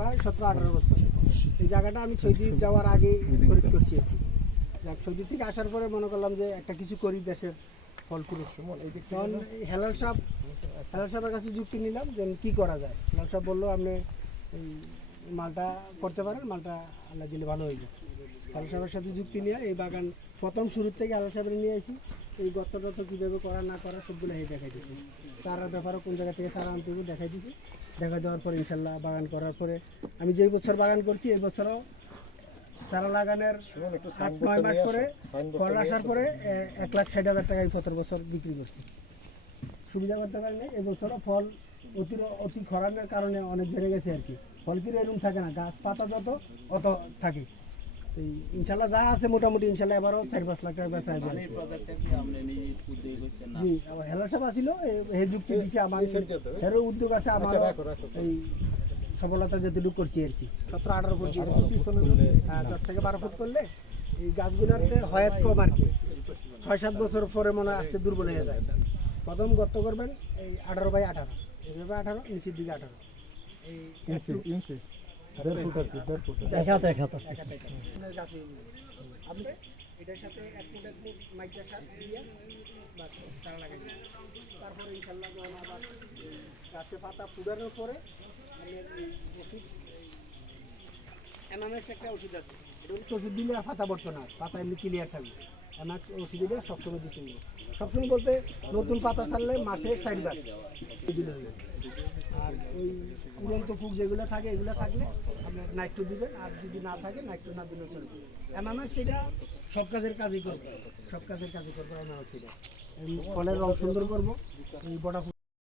প্রায় 17-18 বছর। এই জায়গাটা আমি সৌদি যাওয়ার আগে খরিদ করছি আর কি। যাক, সৌদি থেকে আসার পরে মনে করলাম যে একটা কিছু করি দেশের ফল ফুলের। তখন হেলাল সাহেবের কাছে যুক্তি নিলাম যে কী করা যায়। হেলাল সাহেব বললো আপনি এই মালটা করতে পারেন, মালটা আল্লাহ দিলে ভালো হয়ে যায়। হেলাল সাহেবের সাথে যুক্তি নিয়ে এই বাগান প্রথম শুরুর থেকে হেলাল সাহেবের নিয়ে আসি। এই গর্তটা তো কীভাবে করা না করা সবগুলো এই দেখাই দিচ্ছি। চারার ব্যাপারও কোন জায়গা থেকে চারা আনতে হবে দেখাই দিচ্ছি। দেখা দেওয়ার পরে ইনশাল্লাহ বাগান করার পরে আমি যেই বছর বাগান করছি এই বছরও চারা লাগানোর 8-9 মাস পরে ফল আসার পরে 1,60,000 টাকায় 17 বছর বিক্রি করছি। সুবিধা করতে পারিনি। এবছরও ফল অতি খরানের কারণে অনেক বেড়ে গেছে আর কি। ফল কিন্তু এরকম থাকে না, গাছ পাতা যত অত থাকে। এই ইনশাল্লাহ যা আছে মোটামুটি ইনশাল্লাহ এবারও 4-5 লাখ টাকা বেচা হবে। জি, আবার হেলাল সাহেব আসছিল, হে যুক্তি দিচ্ছে আমার, হেরও উদ্যোগ আছে আমার। এই সফলতা যেটুকু করছি আর কি 17-18 ফুট, 10 থেকে 12 ফুট করলে এই গাছগুলোতে হয়াত কম আর কি। 6-7 বছর পরে মনে হয় আস্তে দুর্বল হয়ে যায়। প্রথম গর্ত করবেন এই 18x18, এইভাবে 18, নিচের দিকে 18, এই ইঞ্চি 1.5 ফুট গাছে আপনি এটার সাথে 1 ফুট মাইক্রো সার দিয়ে বাস চারা লাগাই। তারপরে ইনশাল্লাহ যখন আবার গাছে পাতা ফুটানোর পরে ওষুধ এমএমএস একটা ওষুধ আছে, এটা হচ্ছে ওষুধ দিলে আর পাতা পড়তো না, পাতা এমনি ক্লিয়ার থাকবে। এমএমএস ওষুধ দিলে সবসময় দিতে হবে। সবসময় বলতে নতুন পাতা ছাড়লে মাসে 4 বার দিলে হবে। আর ওই উড়ন্ত ফুক যেগুলো থাকে এগুলো থাকলে আপনি নাইট্রো দিবেন, আর যদি না থাকে নাইট্রো না দিলেও চলবে। এমএমএস সেটা সব কাজের কাজই করবে, সব কাজের কাজই করবে এমএমএস। সেটা ফলের রং সুন্দর করবো, এই বড়া